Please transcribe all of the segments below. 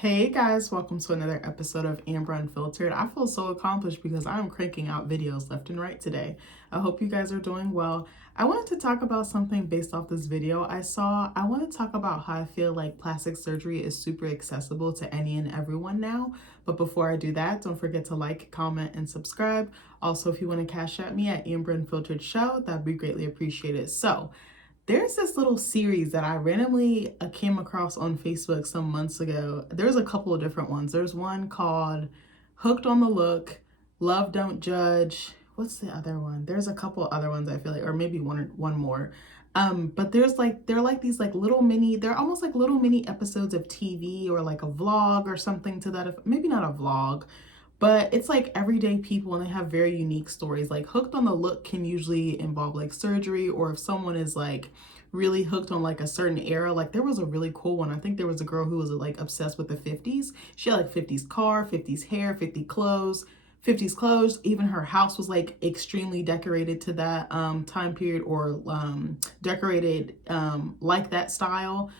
Hey guys, welcome to another episode of Amber Unfiltered. I feel so accomplished because I'm cranking out videos left and right today. I hope you guys are doing well. I wanted to talk about something based off this video I saw. I want to talk about how I feel like plastic surgery is super accessible to any and everyone now. But before I do that, don't forget to like, comment, and subscribe. Also, if you want to cash at me at AmberUnfilteredShow, that'd be greatly appreciated. So, there's this little series that I randomly came across on Facebook some months ago. There's a couple of different ones. There's one called Hooked on the Look, Love Don't Judge. What's the other one? There's a couple other ones I feel like, or maybe one more. But they're like these like little mini, they're almost like little mini episodes of TV or like a vlog or something to that, maybe not a vlog, but it's like everyday people and they have very unique stories. Like Hooked on the Look can usually involve like surgery, or if someone is like really hooked on like a certain era. Like there was a really cool one. I think there was a girl who was like obsessed with the 50s. She had like 50s car, 50s hair, 50s clothes. Even her house was like extremely decorated to that time period, or decorated like that style.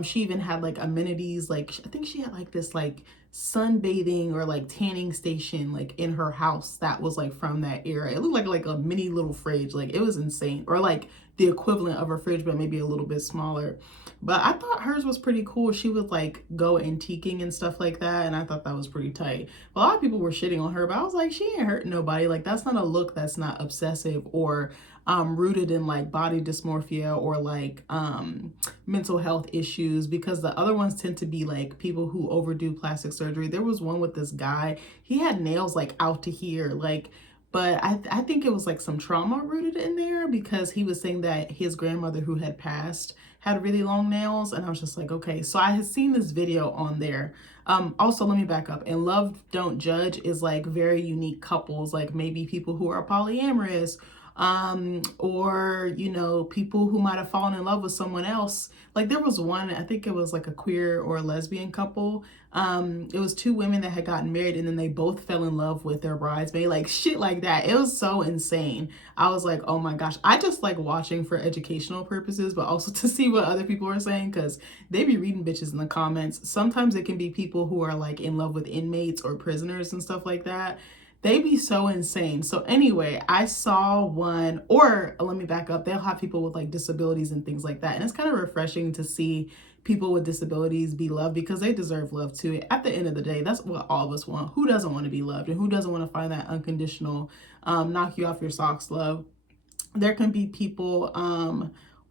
She even had like amenities, like I think she had like this like sunbathing or like tanning station like in her house that was like from that era. It looked like a mini little fridge. Like it was insane. Or like the equivalent of a fridge, but maybe a little bit smaller. But I thought hers was pretty cool. She would like go antiquing and stuff like that, and I thought that was pretty tight. A lot of people were shitting on her, but I was like, she ain't hurting nobody. Like that's not a look that's not obsessive or rooted in like body dysmorphia or like mental health issues, because the other ones tend to be like people who overdo plastic surgery. There was one with this guy, he had nails like out to here, like, but I think it was like some trauma rooted in there, because he was saying that his grandmother who had passed had really long nails. And I was just like, okay. So I had seen this video on there. Also, let me back up. And Love Don't Judge is like very unique couples, like maybe people who are polyamorous, or you know, people who might have fallen in love with someone else. Like there was one, I think it was like a queer or a lesbian couple. It was two women that had gotten married and then they both fell in love with their bridesmaid, like shit like that. It was so insane. I was like, oh my gosh. I just like watching for educational purposes, but also to see what other people are saying, because they be reading bitches in the comments. Sometimes it can be people who are like in love with inmates or prisoners and stuff like that. They be so insane. So anyway, I saw one, or let me back up. They'll have people with like disabilities and things like that. And it's kind of refreshing to see people with disabilities be loved, because they deserve love too. At the end of the day, that's what all of us want. Who doesn't want to be loved? And who doesn't want to find that unconditional, knock you off your socks love? There can be people,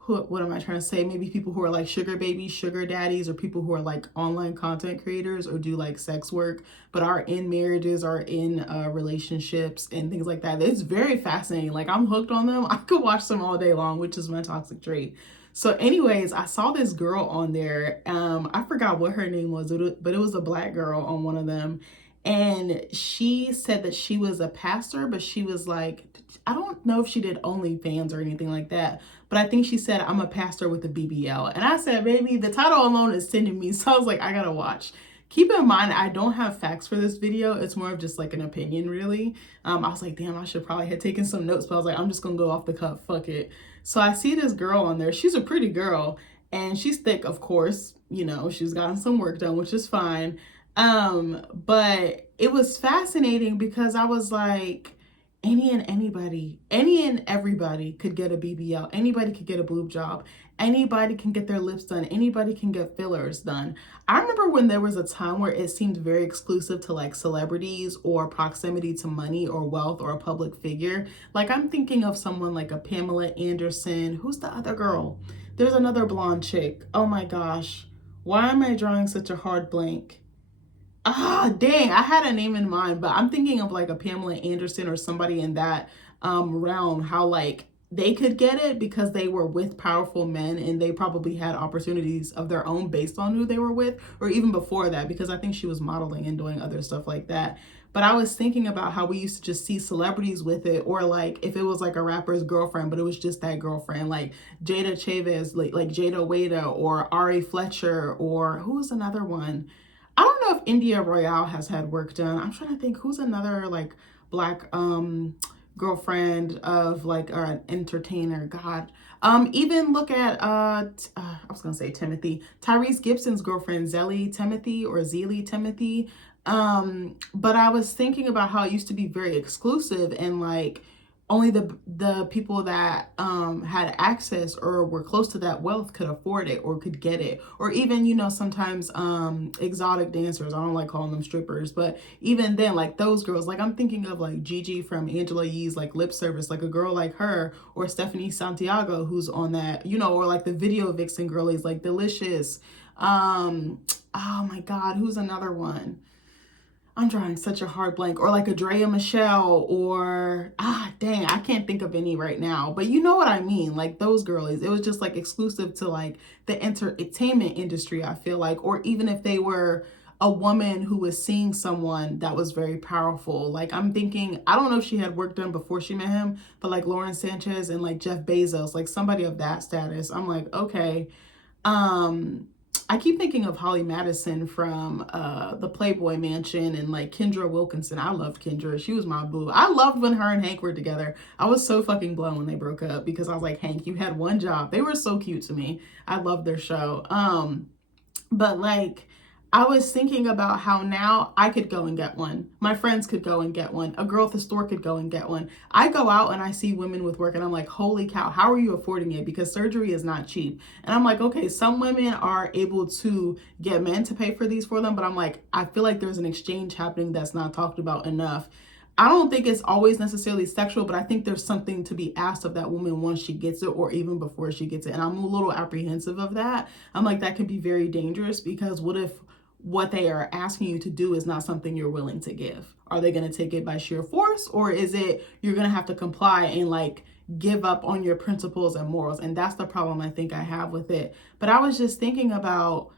what am I trying to say? Maybe people who are like sugar babies, sugar daddies, or people who are like online content creators or do like sex work, but are in marriages or in relationships and things like that. It's very fascinating. Like I'm hooked on them. I could watch them all day long, which is my toxic trait. So anyways, I saw this girl on there. I forgot what her name was, but it was a black girl on one of them. And she said that she was a pastor, but she was like, I don't know if she did OnlyFans or anything like that, but I think she said, I'm a pastor with a BBL. And I said, baby, the title alone is sending me. So I was like, I gotta watch. Keep in mind, I don't have facts for this video. It's more of just like an opinion, really. I was like, damn, I should probably have taken some notes, but I was like, I'm just gonna go off the cuff, fuck it. So I see this girl on there. She's a pretty girl and she's thick, of course. You know, she's gotten some work done, which is fine. But it was fascinating because I was like, any and everybody could get a BBL. Anybody could get a boob job. Anybody can get their lips done. Anybody can get fillers done. I remember when there was a time where it seemed very exclusive to like celebrities or proximity to money or wealth or a public figure. Like I'm thinking of someone like a Pamela Anderson. Who's the other girl? There's another blonde chick. Oh my gosh. Why am I drawing such a hard blank? Ah, dang, I had a name in mind, but I'm thinking of like a Pamela Anderson or somebody in that realm, how like they could get it because they were with powerful men and they probably had opportunities of their own based on who they were with, or even before that, because I think she was modeling and doing other stuff like that. But I was thinking about how we used to just see celebrities with it, or like if it was like a rapper's girlfriend, but it was just that girlfriend, like Jada Chavez, like Jada Wada, or Ari Fletcher, or who was another one? I don't know if India Royale has had work done. I'm trying to think who's another like black girlfriend of like an entertainer. God, Even look at I was gonna say Timothy, Tyrese Gibson's girlfriend, Zelly Timothy or Zeely Timothy. But I was thinking about how it used to be very exclusive, and like only the people that had access or were close to that wealth could afford it or could get it. Or even, you know, sometimes exotic dancers, I don't like calling them strippers, but even then, like those girls, like I'm thinking of like Gigi from Angela Yee's like Lip Service, like a girl like her, or Stephanie Santiago who's on that, you know, or like the video vixen girlies like Delicious. Oh my God, who's another one? I'm drawing such a hard blank. Or like a Drea Michelle, or dang, I can't think of any right now. But you know what I mean? Like those girlies. It was just like exclusive to like the entertainment industry, I feel like. Or even if they were a woman who was seeing someone that was very powerful. Like I'm thinking, I don't know if she had work done before she met him, but like Lauren Sanchez and like Jeff Bezos, like somebody of that status. I'm like, okay. Um, I keep thinking of Holly Madison from the Playboy Mansion, and like Kendra Wilkinson. I loved Kendra. She was my boo. I loved when her and Hank were together. I was so fucking blown when they broke up because I was like, Hank, you had one job. They were so cute to me. I loved their show. But like, I was thinking about how now I could go and get one. My friends could go and get one. A girl at the store could go and get one. I go out and I see women with work and I'm like, holy cow, how are you affording it? Because surgery is not cheap. And I'm like, okay, some women are able to get men to pay for these for them. But I'm like, I feel like there's an exchange happening that's not talked about enough. I don't think it's always necessarily sexual, but I think there's something to be asked of that woman once she gets it or even before she gets it. And I'm a little apprehensive of that. I'm like, that could be very dangerous because what if what they are asking you to do is not something you're willing to give? Are they going to take it by sheer force, or is it you're going to have to comply and like give up on your principles and morals? And that's the problem I think I have with it. But I was just thinking about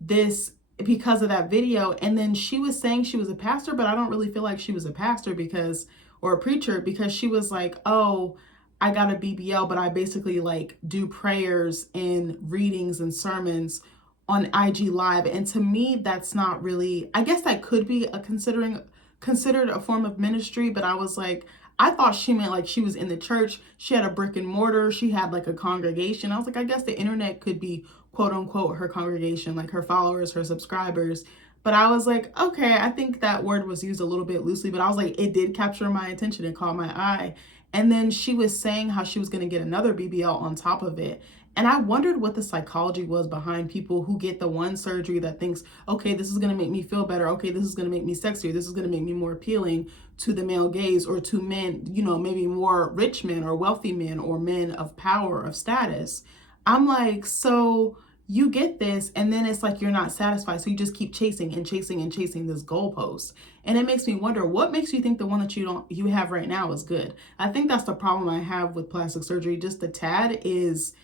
this because of that video, and then she was saying she was a pastor, but I don't really feel like she was a pastor because, or a preacher, because she was like, oh, I got a BBL, but I basically like do prayers and readings and sermons on IG Live. And to me, that's not really, I guess that could be a considered a form of ministry, but I was like, I thought she meant like she was in the church, she had a brick and mortar, she had like a congregation. I was like, I guess the internet could be quote unquote her congregation, like her followers, her subscribers. But I was like, okay, I think that word was used a little bit loosely, but I was like, it did capture my attention and caught my eye. And then she was saying how she was going to get another BBL on top of it. And I wondered what the psychology was behind people who get the one surgery that thinks, okay, this is going to make me feel better. Okay, this is going to make me sexier. This is going to make me more appealing to the male gaze, or to men, you know, maybe more rich men or wealthy men or men of power, of status. I'm like, so you get this, and then it's like you're not satisfied. So you just keep chasing and chasing and chasing this goalpost. And it makes me wonder, what makes you think the one that you have right now is good? I think that's the problem I have with plastic surgery. Just a tad is,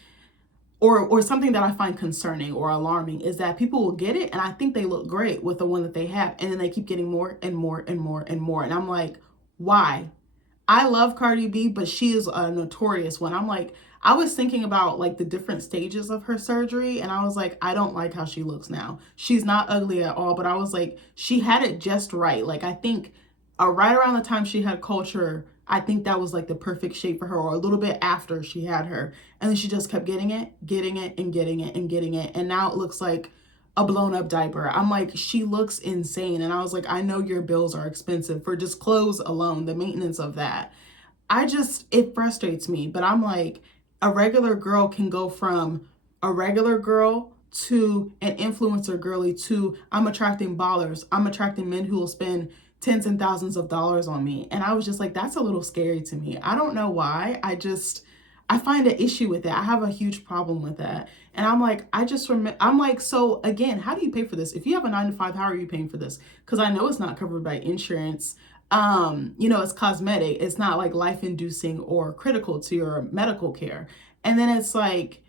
or something that I find concerning or alarming, is that people will get it and I think they look great with the one that they have, and then they keep getting more and more and more and more. And I'm like, why? I love Cardi B, but she is a notorious one. I'm like, I was thinking about like the different stages of her surgery, and I was like, I don't like how she looks now. She's not ugly at all, but I was like, she had it just right. Like, I think right around the time she had Culture, I think that was like the perfect shape for her, or a little bit after she had her. And then she just kept getting it, getting it, and getting it, and getting it. And now it looks like a blown up diaper. I'm like, she looks insane. And I was like, I know your bills are expensive for just clothes alone, the maintenance of that. It frustrates me. But I'm like, a regular girl can go from a regular girl to an influencer girly to I'm attracting ballers. I'm attracting men who will spend tens and thousands of dollars on me. And I was just like, that's a little scary to me. I don't know why. I find an issue with it. I have a huge problem with that. And I'm like, I'm like, so again, how do you pay for this? If you have a 9 to 5, how are you paying for this? Because I know it's not covered by insurance. You know, it's cosmetic. It's not like life inducing or critical to your medical care. And then it's like,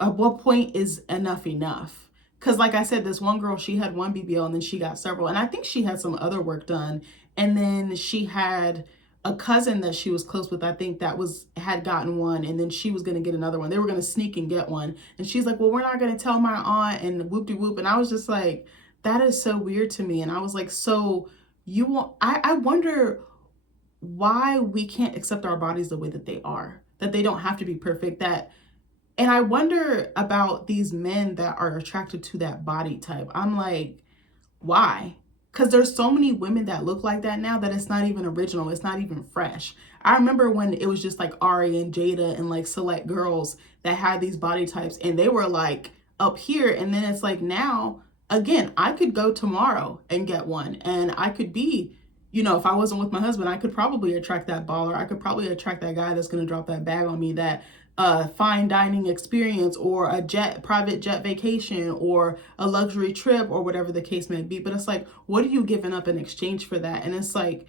at what point is enough enough? Because like I said, this one girl, she had one BBL and then she got several. And I think she had some other work done. And then she had a cousin that she was close with, I think, that had gotten one, and then she was going to get another one. They were going to sneak and get one. And she's like, well, we're not going to tell my aunt, and whoop-de-whoop. And I was just like, that is so weird to me. And I was like, so you want, I wonder why we can't accept our bodies the way that they are, that they don't have to be perfect, that And I wonder about these men that are attracted to that body type. I'm like, why? Because there's so many women that look like that now that it's not even original. It's not even fresh. I remember when it was just like Ari and Jada and like select girls that had these body types and they were like up here. And then it's like now, again, I could go tomorrow and get one. And I could be, if I wasn't with my husband, I could probably attract that baller. I could probably attract that guy that's going to drop that bag on me, that fine dining experience or a private jet vacation or a luxury trip or whatever the case may be. But it's like, what are you giving up in exchange for that? And it's like,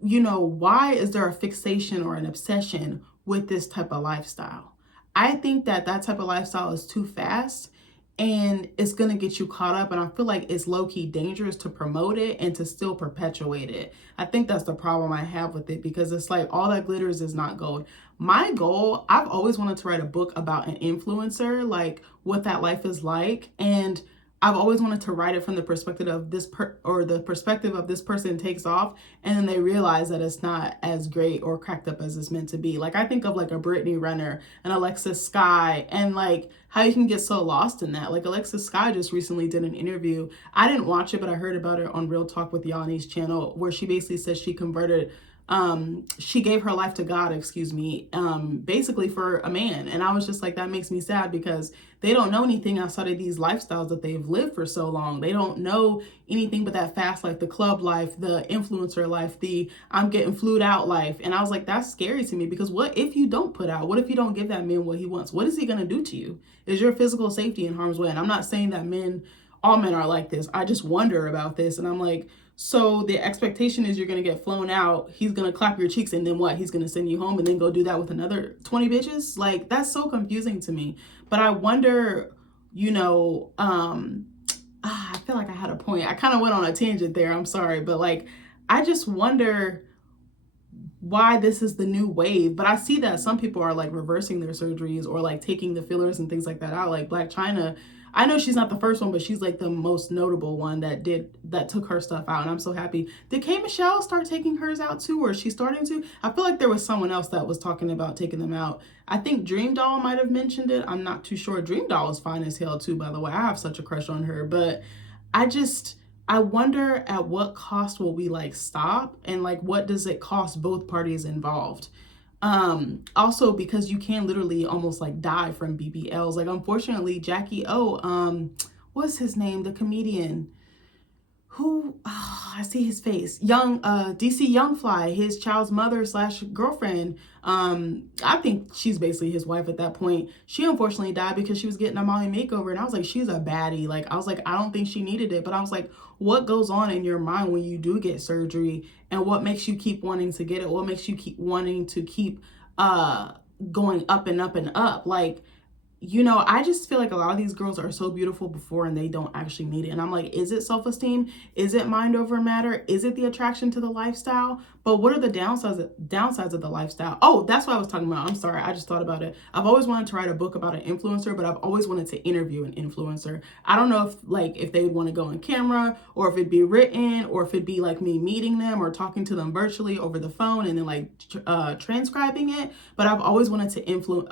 why is there a fixation or an obsession with this type of lifestyle? I think that type of lifestyle is too fast and it's going to get you caught up. And I feel like it's low-key dangerous to promote it and to still perpetuate it. I think that's the problem I have with it, because it's like all that glitters is not gold. My goal, I've always wanted to write a book about an influencer, like what that life is like. And I've always wanted to write it from the perspective of the perspective of this person takes off and then they realize that it's not as great or cracked up as it's meant to be. Like I think of like a Brittany Renner, an Alexis Sky, and like how you can get so lost in that. Like Alexis Sky just recently did an interview. I didn't watch it, but I heard about it on Real Talk with Yanni's channel, where she basically says she converted she gave her life to God, basically for a man. And I was just like, that makes me sad, because they don't know anything outside of these lifestyles that they've lived for so long. They don't know anything but that fast life, the club life, the influencer life, the I'm getting flued out life. And I was like, that's scary to me, because what if you don't put out? What if you don't give that man what he wants? What is he going to do to you? Is your physical safety in harm's way? And I'm not saying that all men are like this. I just wonder about this. And I'm like, so the expectation is you're going to get flown out. He's going to clap your cheeks. And then what? He's going to send you home and then go do that with another 20 bitches. Like, that's so confusing to me. But I wonder, I feel like I had a point. I kind of went on a tangent there. I'm sorry. But like, I just wonder why this is the new wave. But I see that some people are like reversing their surgeries or like taking the fillers and things like that out. Like Black China, I know she's not the first one, but she's like the most notable one that took her stuff out. And I'm so happy. Did K Michelle start taking hers out too? Or is she starting to? I feel like there was someone else that was talking about taking them out. I think Dream Doll might have mentioned it. I'm not too sure. Dream Doll is fine as hell too, by the way. I have such a crush on her. But I wonder at what cost will we like stop, and like what does it cost both parties involved? Also, because you can literally almost like die from BBLs. Like, unfortunately, Jackie O, what's his name? The comedian who, I see his face. DC Youngfly, his child's mother / girlfriend. I think she's basically his wife at that point. She unfortunately died because she was getting a mommy makeover. And I was like, she's a baddie. Like, I was like, I don't think she needed it. But I was like, what goes on in your mind when you do get surgery? And what makes you keep wanting to get it? What makes you keep wanting to keep going up and up and up? Like, I just feel like a lot of these girls are so beautiful before and they don't actually need it. And I'm like, is it self-esteem? Is it mind over matter? Is it the attraction to the lifestyle? But what are the downsides of the lifestyle? Oh, that's what I was talking about. I'm sorry. I just thought about it. I've always wanted to write a book about an influencer, but I've always wanted to interview an influencer. I don't know if they would want to go on camera, or if it'd be written, or if it'd be like me meeting them or talking to them virtually over the phone and then like transcribing it. But I've always wanted to interview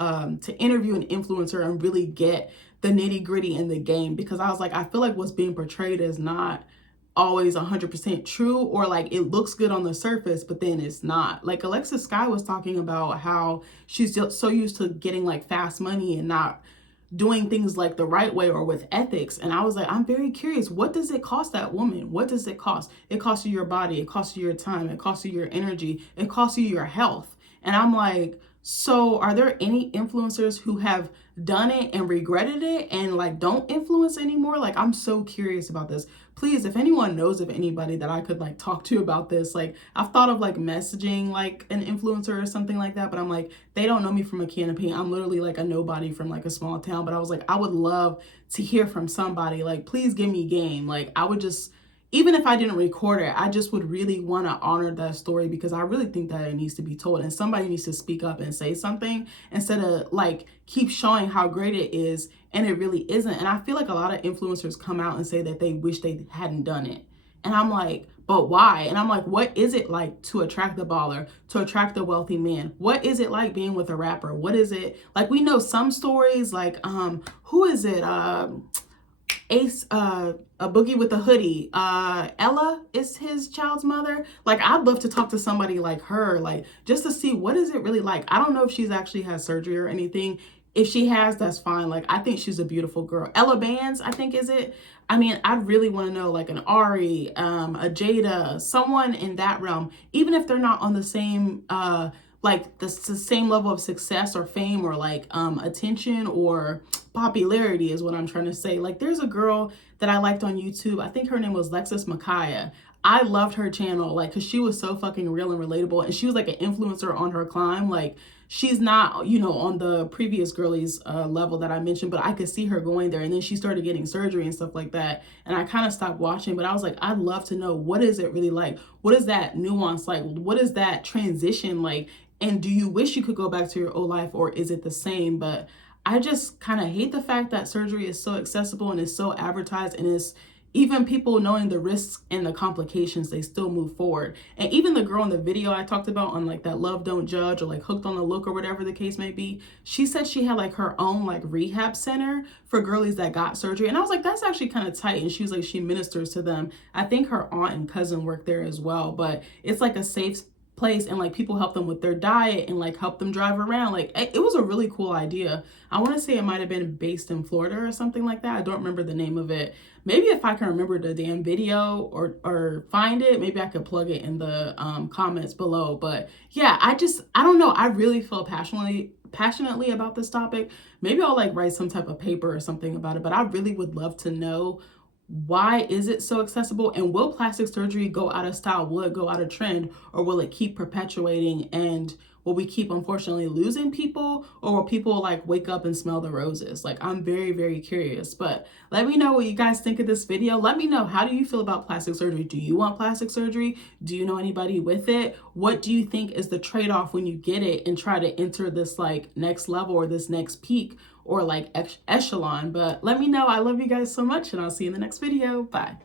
an influencer and really get the nitty gritty in the game, because I was like, I feel like what's being portrayed is not always 100% true, or like it looks good on the surface, but then it's not. Like Alexis Sky was talking about how she's just so used to getting like fast money and not doing things like the right way or with ethics. And I was like, I'm very curious, what does it cost that woman? What does it cost? It costs you your body, it costs you your time, it costs you your energy, it costs you your health. And I'm like, so are there any influencers who have done it and regretted it and like don't influence anymore? Like, I'm so curious about this. Please, if anyone knows of anybody that I could like talk to about this, like I've thought of like messaging like an influencer or something like that, but I'm like, they don't know me from a can of paint. I'm literally like a nobody from like a small town. But I was like, I would love to hear from somebody. Like, please give me game. Like, I would just, even if I didn't record it, I just would really want to honor that story, because I really think that it needs to be told and somebody needs to speak up and say something instead of like keep showing how great it is and it really isn't. And I feel like a lot of influencers come out and say that they wish they hadn't done it. And I'm like, but why? And I'm like, what is it like to attract the baller, to attract the wealthy man? What is it like being with a rapper? What is it like? We know some stories like who is it? Ace, a boogie with a hoodie. Ella is his child's mother. Like, I'd love to talk to somebody like her, like just to see what is it really like. I don't know if she's actually had surgery or anything. If she has, that's fine. Like, I think she's a beautiful girl. Ella Bands, I think, is it? I mean, I'd really want to know like an Ari, a Jada, someone in that realm, even if they're not on the same like the same level of success or fame or like attention or popularity is what I'm trying to say. Like, there's a girl that I liked on YouTube. I think her name was Lexus Makaya. I loved her channel, like, because she was so fucking real and relatable, and she was like an influencer on her climb. Like, she's not, you know, on the previous girlies level that I mentioned, but I could see her going there. And then she started getting surgery and stuff like that, and I kind of stopped watching. But I was like, I'd love to know, what is it really like? What is that nuance like? What is that transition like? And do you wish you could go back to your old life, or is it the same? But I just kind of hate the fact that surgery is so accessible and is so advertised, and is even people knowing the risks and the complications, they still move forward. And even the girl in the video I talked about on like that Love Don't Judge or like Hooked on the Look or whatever the case may be, she said she had like her own like rehab center for girlies that got surgery. And I was like, that's actually kind of tight. And she was like, she ministers to them. I think her aunt and cousin work there as well, but it's like a safe place, and like people help them with their diet and like help them drive around. Like, it was a really cool idea. I want to say it might have been based in Florida or something like that. I don't remember the name of it. Maybe if I can remember the damn video or find it, maybe I could plug it in the comments below. But yeah, I don't know. I really feel passionately about this topic. Maybe I'll like write some type of paper or something about it, but I really would love to know, why is it so accessible? And will plastic surgery go out of style? Will it go out of trend? Or will it keep perpetuating? And will we keep, unfortunately, losing people? Or will people like wake up and smell the roses? Like, I'm very, very curious. But let me know what you guys think of this video. Let me know, how do you feel about plastic surgery? Do you want plastic surgery? Do you know anybody with it? What do you think is the trade-off when you get it and try to enter this like next level or this next peak or like echelon? But let me know. I love you guys so much, and I'll see you in the next video. Bye.